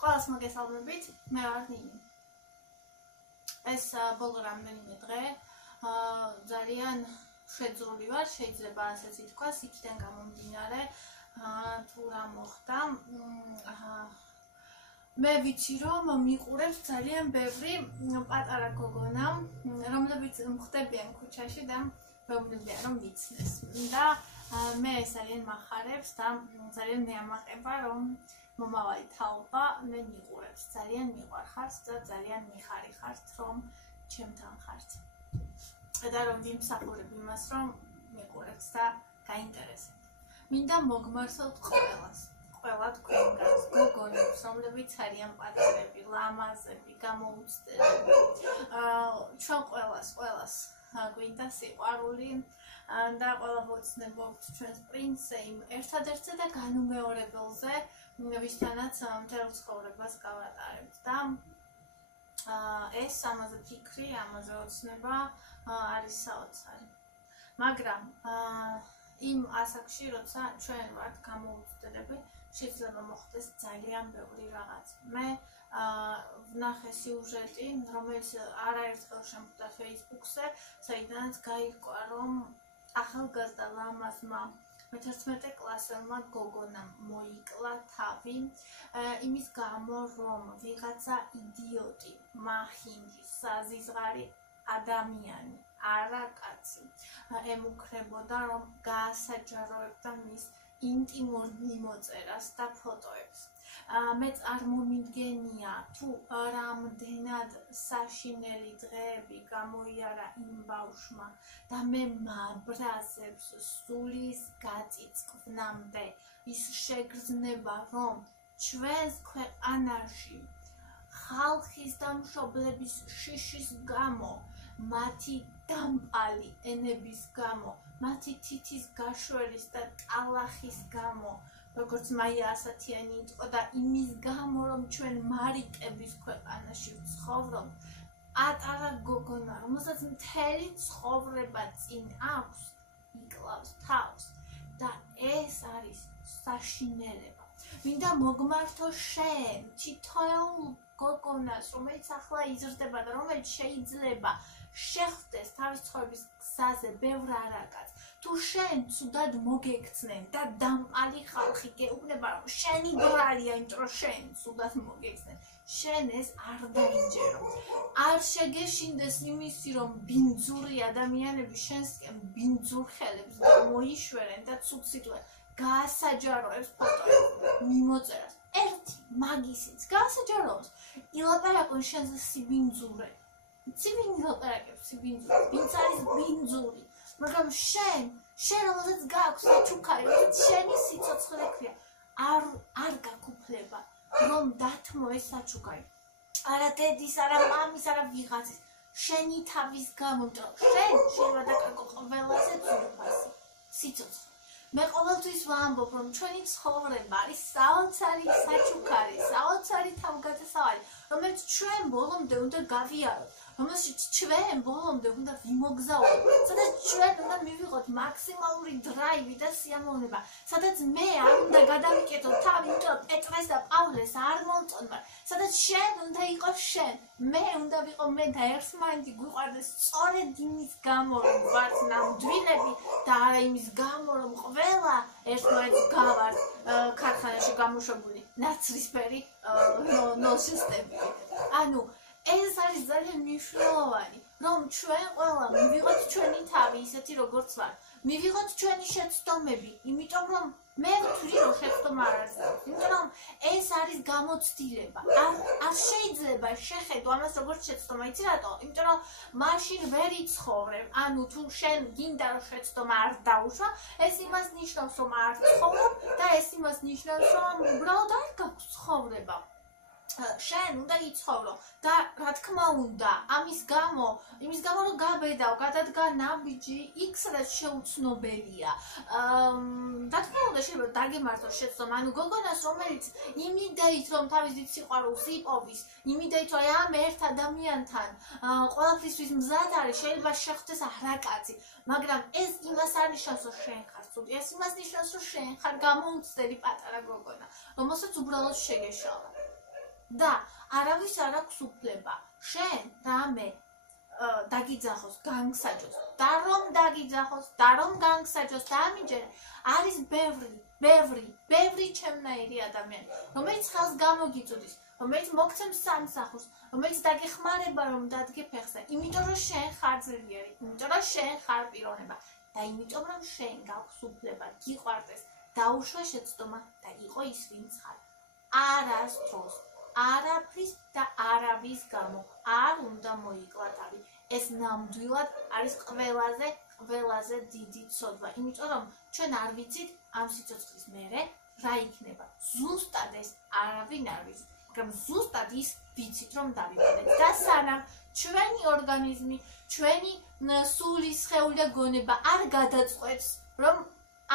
Ყველას მოგესალმებით, მე ვარ ნინი. ეს ბოლო რამდენიმე დღე ძალიან შეძრული ვარ, შეიძლება ასეც ითქვას, იქიდან გამომდინარე თუ რა მოხდა. მე ვიცი რომ მიყურებს ძალიან ბევრი პატარა გოგონა, რომლებიც მხდებიან ქუჩაში და მეუბნებიან რომ ვიცნეს. და მე ძალიან მახარებს და ძალიან მეამაყება რომ მომავალი თაობა მე მიყურებს, ძალიან მიყვარხართ და ძალიან მიხარიხართ რომ ჩემთან ხართ. და რომ ვიმსახურებ იმას რომ მიყურებთ და გაინტერესებთ. მინდა მოგმარსელთ ყველა თქვენგანს, გოგონებს, რომლებიც არიან პატარები, ლამაზები, გამოუცდელები. ჩვენ ყველას გვინდა სიყვარული და ყველა მოცნებობთ ჩვენს პრინცზე იმ ერთადერთზე და განუმეორებელზე, ვისთანაც მთელ ცხოვრებას გავატარებთ და ეს ამაზე ფიქრი, ამაზე ოცნება არის საოცარი. მაგრამ იმ ასაკში, როცა ჩვენ ვართ გამოუცდელები, შეიძლება მოხდეს ძალიან ბევრი რაღაც. მე ვნახე სიუჟეტი, რომელიც არაერთხელ შემხვდა Facebook-ზე, საიდანაც გაირკვა, რომ ახალგაზრდა ლამაზმა მე-11 კლასელმა გოგონამ მოიკლა თავი იმის გამო, რომ ვიღაცა იდიოტი, მახინჯი, საზიზღარი ადამიანი, არა კაცი, ემუქრებოდა, რომ გაასაჯაროებდა მის ინტიმურ მიმოწერას და ფოტოებს. მე წარმომიდგენია, თუ რამდენად საშინელი დღეები გამოიარა იმ ბავშვმა და მე მაბრაზებს სულის გაწიწკვნამდე ის შეგრძნება, რომ ჩვენს ქვეყანაში ხალხის და მშობლების შიშის გამო, მათი დამპალი ენების გამო, მათი თითის გაშვერის და ტალახის გამო, როგორც მაია ასათიანი იყო და იმის გამო, რომ ჩვენ მარიკების ქვეყანაში ვცხოვრობთ, პატარა გოგონა, რომელსაც მთელი ცხოვრება წინ აქვს, იკლავს თავს და ეს არის საშინელება. მინდა მოგმართო შენ, თითოეულ გოგონას, რომელიც ახლა იზრდება და რომელიც შეიძლება შეხვდეს თავის ცხოვრების გზაზე ბევრ არაკაც. თუ შენ ცუდად მოგექცნენ და დამპალი ხალხი გეუბნება, რომ შენი ბრალია, იმიტომ რომ შენ ცუდად მოგექცნენ, შენ ეს არ დაინჯერო. არ შეგეშინდეს იმისი, რომ ბინძური ადამიანები შენსკენ ბინძურ ხელებს გამოიშვერენ და ცუციტყვენ გაასაჯაროებს ფოტოებს, მიმოწერას. ერთი მაგისიც გაასაჯაროებს, ილაპარაკონ შენზე სიბინძურე. ვინ ილაპარაკებს სიბინძურეს, ვინც არის ბინძური. მაგრამ შენ რომელსაც გააქვს საჩუქარი, შენი სიცოცხლე ქვია, არ გაგუფლება, რომ დათმო ეს საჩუქარი. არა დედის, არა მამის, არა ვიღაცის, შენი თავის გამო, შენ შეიძლება დაკარგო ყველაზე ძვირფასი სიცოცხლე. მე ყოველთვის ვამბობ, რომ ჩვენი ცხოვრება არის საოცარი საჩუქარი, საოცარი თავგადასავალი, რომელიც ჩვენ ბოლომდე უნდა გავიაროთ, რომელშიც ჩვენ ბოლომდე უნდა ვიმოგზაუროთ, სადაც ჩვენ უნდა მივიღოთ მაქსიმალური დრაივი და სიამოვნება, სადაც მე არ უნდა გადავიკეთო თავი, იმიტომ რომ პეტრეს და პავლეს არ მომწონმა, სადაც შენ უნდა იყოს შენ, მე უნდა ვიყო მე და ერთმანეთი გვიყვარდეს სწორედ იმის გამო, რომ ვართ ნამდვილები და არა იმის გამო, რომ ყველა ერთმანეთს გავართ ქარხანაში გამოშვებული ნაცრისფერი ნოშისტები. ანუ ეს არის ძალიან მნიშვნელოვანი, რომ ჩვენ ყველა მივიღოთ ჩვენი თავი ისეთი როგორც ვართ, მივიღოთ ჩვენი შეცდომები, იმიტომ რომ მე ვთვლი რომ შეცდომა არ არსებობს, იმიტომ რომ ეს არის გამოცდილება. არ შეიძლება შეხედო ამას როგორც შეცდომა, იცი რატო? იმიტომ რომ მაშინ ვერ იცხოვრებ. ანუ თუ შენ გინდა რომ შეცდომა არ დაუშვა, ეს იმას ნიშნავს რომ არ ცხოვრობ და ეს იმას ნიშნავს რომ უბრალოდ არ გაქვს ცხოვრება. შენ უნდა იცხოვრო და რა თქმა უნდა, იმის გამო რომ გაბედავ, გადადგა ნაბიჯი, იქ სადაც შეუცნობელია. რა თქმა უნდა, შეიძლება დაგემართოს შეცდომა, ანუ გოგონას, რომელიც იმიდეით, რომ თავის დიდ სიყვარულს იპოვის, იმიდეით, რომ ამ ერთ ადამიანთან ყველაფრისთვის მზად არის, შეიძლება შეხვდეს არაკაცი, მაგრამ ეს იმას არ ნიშნავს, რომ შენ ხარ ცუდი, ეს იმას ნიშნავს, რომ შენ ხარ გამოუცდელი პატარა გოგონა, რომელსაც უბრალოდ შეგეშალა. და არავის არ აქვს უფლება შენ რამე დაგიძახოს, განგსაჯოს, და რომ დაგიძახოს, და რომ განგსაჯოს და ამიჯერე არის ბევრი ჩემნაირი ადამიანი, რომელიც ხელს გამოგიწუდის, რომელიც მოგცემს სამსახურს, რომელიც დაგეხმარება რომ დადგე ფეხზე, იმიტომ რომ შენ ხარ ძლიერი, იმიტომ რომ შენ ხარ პიროვნება და იმიტომ რომ შენ გაქვს უფლება გიყვარდეს, დაუშვა შეცდომა და იყო ის ვინც ხარ. არასდროს არაფრის და არავის გამო არ უნდა მოიკლა თავი. ეს ნამდვილად არის ყველაზე დიდი ცოდვა, იმიტომ რომ ჩვენ არ ვიცით ამ სიცოცხლის მერე რა იქნება. ზუსტად ეს არავინ არ ვიცით, მაგრამ ზუსტად ის ვიცით რომ დავიბადეთ და სანამ ჩვენი ორგანიზმი, ჩვენი სული, სხეული და გონება არ გადაწყვეტს, რომ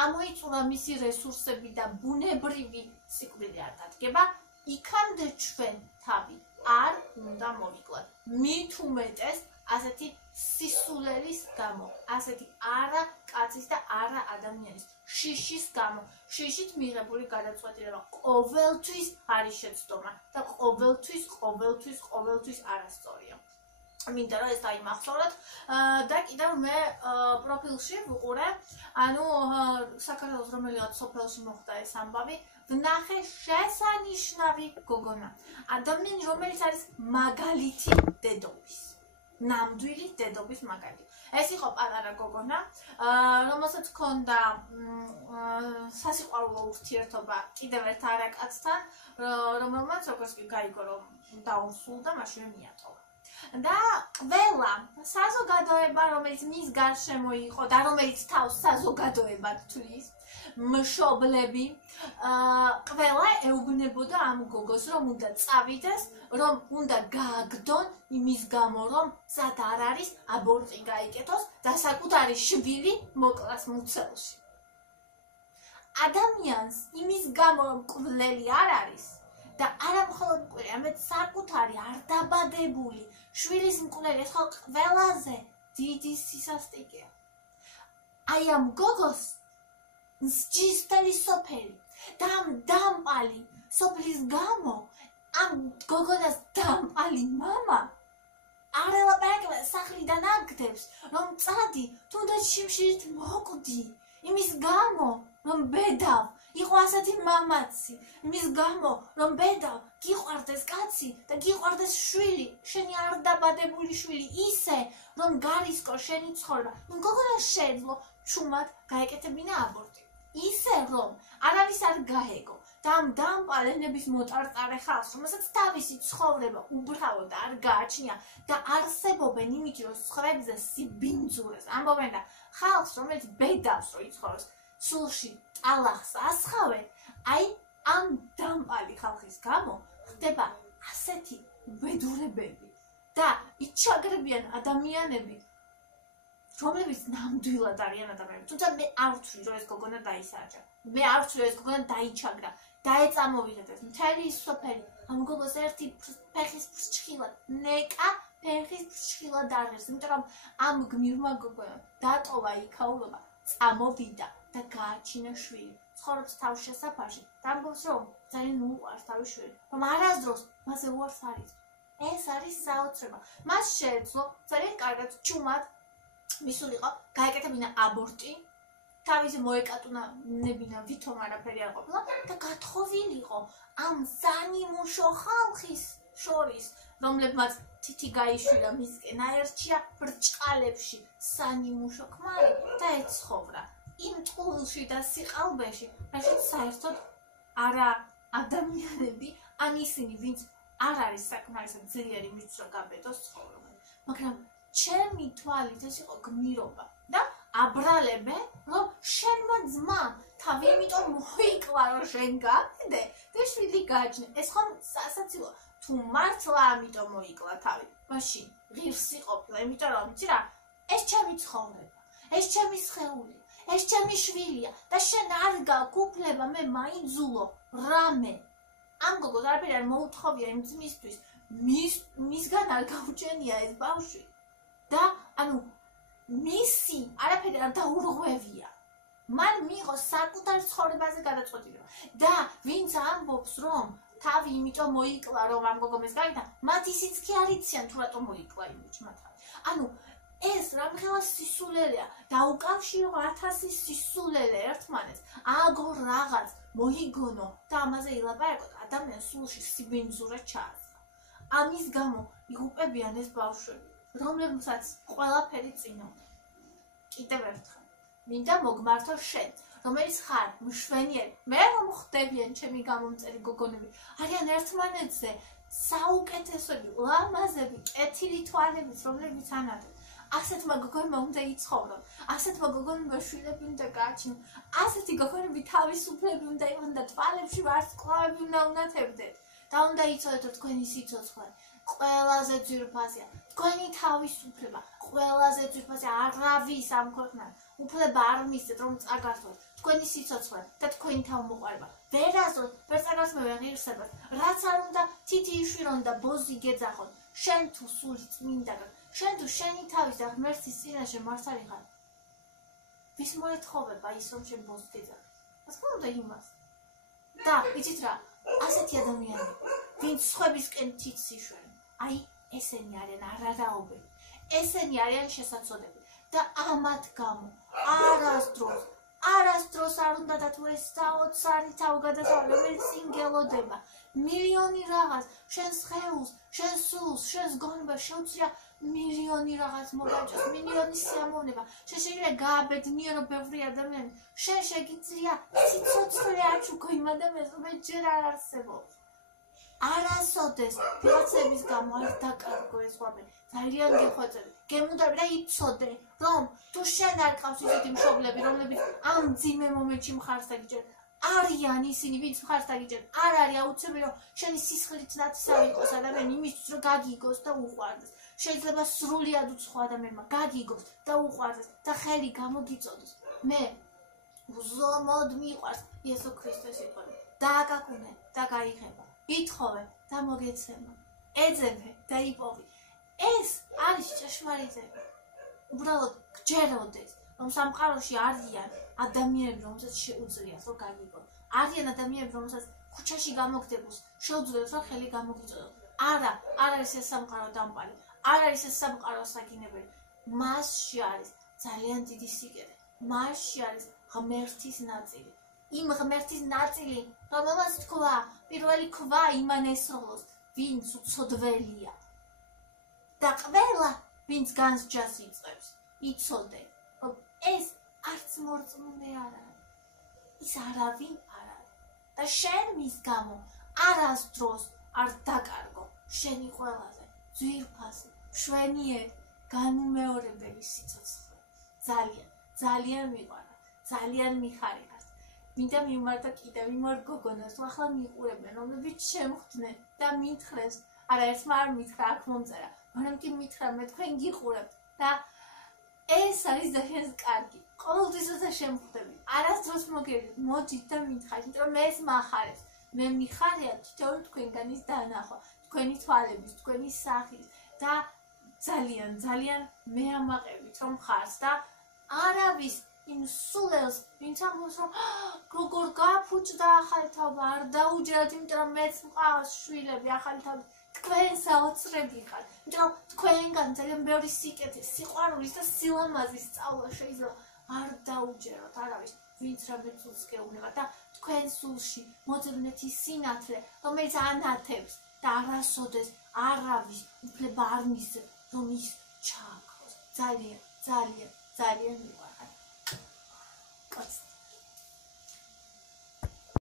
ამოიწურა მისი რესურსები და ბუნებრივი სიკვდილი არ დადგება, იქამდე ჩვენ თავი არ უნდა მოვიკლათ. მით უმეტეს ასეთი სისულელის გამო, ასეთი არა კაცის და არა ადამიანის შიშის გამო, შიშით მიღებული გადაწყვეტილება ყოველთვის არის შეცდომა და ყოველთვის არასწორია. მინდა რომ ეს დაიმახსოვროთ და კიდევ მე პროფილში ვუყურე, ანუ საქართველოს რომელიღაც სოფელში მოხდა ეს ამბავი, ვნახე შესანიშნავი გოგონა, ადამიანი რომელიც არის მაგალითი დედობის, ნამდვილი დედობის მაგალითი. ეს იყო პატარა გოგონა, რომელსაც ჰქონდა სასიყვარულო ურთიერთობა კიდევ ერთ არაკაცთან, რომელმაც როგორც კი გაიგო რომ დაუსრულდა, მაშინვე მიატოვა. და ყველა საზოგადოება, რომელიც მის გარშემო იყო და რომელიც თავს საზოგადოებად თვლის, მშობლები, ყველა ეუბნებოდა ამ გოგოს, რომ უნდა წავიდეს, რომ უნდა გააგდონ იმის გამო, რომ მზად არ არის აბორტი გაიკეთოს და საკუთარი შვილი მოკლას მუცელში. ადამიანს იმის გამო, რომ მკვლელი არ არის და არა მხოლოდ მკვლელი, ამეთ საკუთარი არ დაბადებული შვილის მკვლელი, ეს ხო ყველაზე დიდი სისასტიკეა. აი ამ გოგოს მსჯისდელი სოფელი და ამ დამპალი სოფლის გამო ამ გოგონას დამპალი მამა არ ელაპარაკება სახლიდან აგდებს, რომ წადი, თუნდაც შიმშილით მოკვდი, იმის გამო, რომ ბედავ, იყო ასეთი მამაცი, იმის გამო, რომ ბედავ, გიყვარდეს კაცი და გიყვარდეს შვილი, შენი არ დაბადებული შვილი, ისე, რომ გარისკო შენი ცხოვრება, იმ გოგონას შეეძლო ჩუმად გაეკეთებინა აბორტი. ისე რომ არავის არ გაეგო და ამ დამპალენების მოტარწარე ხალხს, რომელსაც თავისი ცხოვრება უბრალოდ არ გააჩნია და არსებობენ იმით, რომ ცხოვრებზე სიბინძურეს ამბობენ და ხალხს, რომელიც ბედავს, რომ იცხოვროს სულში ტალახს ასხავენ, აი ამ დამპალი ხალხის გამო ხდება ასეთი ბედურებები და იჩაგრებიან ადამიანები, რომლებიც ნამდვილად არიან ადამიანები. თუმცა მე არ ვთვლი, რომ ეს გოგონა დაისარჯა. მე არ ვთვლი, რომ ეს გოგონა დაიჩაგრა. დაეწამოვიღეთ მთელი ის სოფელი. ამ გოგოს ერთი ფეხის ფრჩხილად, ნეკა ფეხის ფრჩხილად აღერს, იმიტომ რომ ამ გმირმა გოგონამ დატოვა იქაურობა, წამოვიდა და გააჩინა შვილი. ცხოვრობს თავის შესაფარში და ამბობს, რომ ძალიან უყვარს თავის შვილი, რომ არასდროს მასზე უარს არ იცის. ეს არის საოცრება. მას შეეძლო ძალიან კარგად ჩუმად მისულიყო გაეკეთებინა აბორტი, თავისი მოეკატუნებინა ვითომ არაფერი არ ყოფილა და გათხოვილიყო ამ სანიმუშო ხალხის შორის, რომლებმაც თითი გაიშვილა მისკენ აერჩია ბრჭყალებში სანიმუშო ქმარი და ეცხოვრა იმ ტყუილში და სიყალბეში, რაშიც საერთოდ არა ადამიანები, ან ისინი, ვინც არ არის საკმარისად ძლიერი მისთვის, რომ გაბედოს ცხოვრობენ. მაგრამ ჩემი თვალით ეს იყო გმირობა და აბრალებენ, რომ შენმა ძმამ თავი იმიტომ მოიკლა, რომ შენ გაბედე და შვილი გააჩინე. ეს ხომ სასაცილოა. თუ მართლა ამიტომ მოიკლა თავი, მაშინ ღირსი ყოფილა, იმიტომ რომ იცი რა, ეს ჩემი ცხოვრება, ეს ჩემი სხეული, ეს ჩემი შვილია და შენ არ გაქვს უფლება მე მაიძულო რამე. ამ გოგოს არაფერი არ მოუთხოვია იმ ძმისთვის, მისგან არ გაუჩენია ეს ბავშვი. და ანუ მისი არაფერი არ დაურღვევია. მან მიიღო საკუთარ ცხოვრებაზე გადაწყვეტილება და ვინც ამბობს, რომ თავი იმიტომ მოიკლა რომ ამ გოგომეს გაიგდა მათ ისიც კი არ იციან თუ რატომ მოიკლა იმიჯმა თავი ანუ ეს რამხელა სისულელეა დაუკავშირო 1000 სისულელე ერთმანეთს აგორ რაღაც მოიგონო და ამაზე ილაპარაკოთ ადამიანს სულში სიბინძურა ჩააწყა ამის გამო იღუპებიან ეს ბავშვები რომლებსაც ყველაფერი წინ უნდა კიდევ ერთხელ მინდა მოგმართო შენ რომელიც ხარ მშვენიერი მე რომ ხდებიან ჩემი გამომწერი გოგონები არიან ერთმანეთზე საუკეთესოები ლამაზები კეთილი თვალებით რომლებიც ანათებენ ასეთმა გოგონებმა უნდა იცხოვრონ ასეთმა გოგონებმა შვილები უნდა გააჩინონ ასეთი გოგონები თავისუფლები უნდა იყვნენ და თვალებში ვარსკვლავები უნდა უნათებდეთ და უნდა იცოდეთ თქვენი სიცოცხლე ყველაზე ძვირფასია თქვენი თავისუფლება ყველაზე ძვირფასია არავის ამ ქვეყნად უფლება არ მისცეთ რომ წაგართვათ თქვენი სიცოცხლე და თქვენი თავმოყარება ვერ აზროთ ვერ წაგართმევენ ღირსებას რაც არ უნდა თითი იშვირონ და ბოზი გეძახონ შენ თუ სული წმინდა შენ თუ შენი თავის და ღმერთის წინაშე მართალი ხარ ვის მოეთხოვება ის რომ შენ ბოზს გეძახი ასე უნდა იმას და იცით რა ასეთი ადამიანები ვინც სხვებისკენ თითს იშვენ აი ესენი არიან არარაობები ესენი არიან შესაძლებელი და ამათ გამო არასდროს არ უნდა და თუ ეს საოცარი თავგადასავალი რომელიც სინგელოდება მილიონი რაღაც შენს ხეულს შენს სულს შენს გონებას შეუძლია მილიონი რაღაც მოგაჭოს მილიონი სიამოვნება შენ შეიძლება გააბედნიერო ბევრი ადამიანი შენ შეგიძლია სიცოცხლე აჩუქო იმ ადამიანს რომელიც ჯერ არ არსებობს არასოდეს ვიღაცების გამო არ დაკარგო ეს ყვავილი ძალიან გეხვეწები გემუდები და იცოდე რომ თუ შენ არ ყავს ისეთი მშობლები რომლებიც ამ ძიმე მომენტში მხარს დაგიჭერენ არიან ისინი ვინც მხარს დაგიჭერენ არ არის აუცილებელი რომ შენი სისხლით ნათესავი იყოს ადამიანი იმისთვის რომ გაგიგოს და უყვარდეს შეიძლება სრულად უცხო ადამიანმა გაგიგოს და უყვარდეს და ხელი გამოგიწოდოს მე უზომოდ მიყვარს იესო ქრისტეს სიტყვები დააკაკუნე და გაიხება ითხოვე და მოგეცემა ეძებე და იპოვე ეს არის ჭეშმარიტება უბრალოდ გჯეროდეს რომ სამყაროში არიან ადამიანები რომელსაც შეუძლიათ რომ გაგიგონ არიან ადამიანები რომელსაც ქუჩაში გამოგდებოს შეუძლიათ რომ ხელი გამოგიწოდოს არა არ არის ეს სამყარო დამპალი არ არის ეს სამყარო საგინებელი მასში არის ძალიან დიდი სიკეთე მასში არის ღმერთის ნაწილი იმ ღმერთის ნაწილი რომელსაც თქვა პირველი ქვა იმან ესროლოს ვინც უცოდველია და ყველა ვინც განსჯას იწყებს იცოდე რომ ეს არც მორწმუნე არ არის ის არავინ არ არის და შენ მის გამო არასდროს არ დაკარგო შენი ყველაზე ძვირფასი მშვენიერი განუმეორებელი სიცოცხლე ძალიან მიყვარა ძალიან მიხარია მინდა მიმართა კიდევ იმ ორ გოგონას თუ ახლა მიყურებენ რომლებიც შემხვდნენ და მითხრეს არაერთმა არ მითხრა აქ მომწერა მაგრამ კი მითხრა მე თქვენ გიყურებთ და ეს არის ძალიან კარგი ყოველთვის როცა შემხვდები არასდროს მოგერდით მოდით და მითხარით იმიტომ რომ მე ეს მახარებს მე მიხარია თითოეულ თქვენგანის დანახვა თქვენი თვალების თქვენი სახის და ძალიან მეამაყებით რომ ხარს და არავის იმ სულელს ვინც ამბობს რომ როგორ გაფუჭდა ახალი თაობა არ დაუჯერათ იმიტომ რომ მეც მყავს შვილები ახალი თაობა თქვენ საოცრები ხართ იმიტომ რომ თქვენგან ძალიან ბევრი სიკეთე სიყვარულის და სილამაზის სწავლა შეიძლება არ დაუჯეროთ არავის ვინც რამე სულს გეუბნება და თქვენ სულში მოძებნეთ ის სინათლე რომელიც ანათებს და არასოდეს არავის უფლება არ მისცემ რომ ის ჩააქროს ძალიან მიყვარხარ What's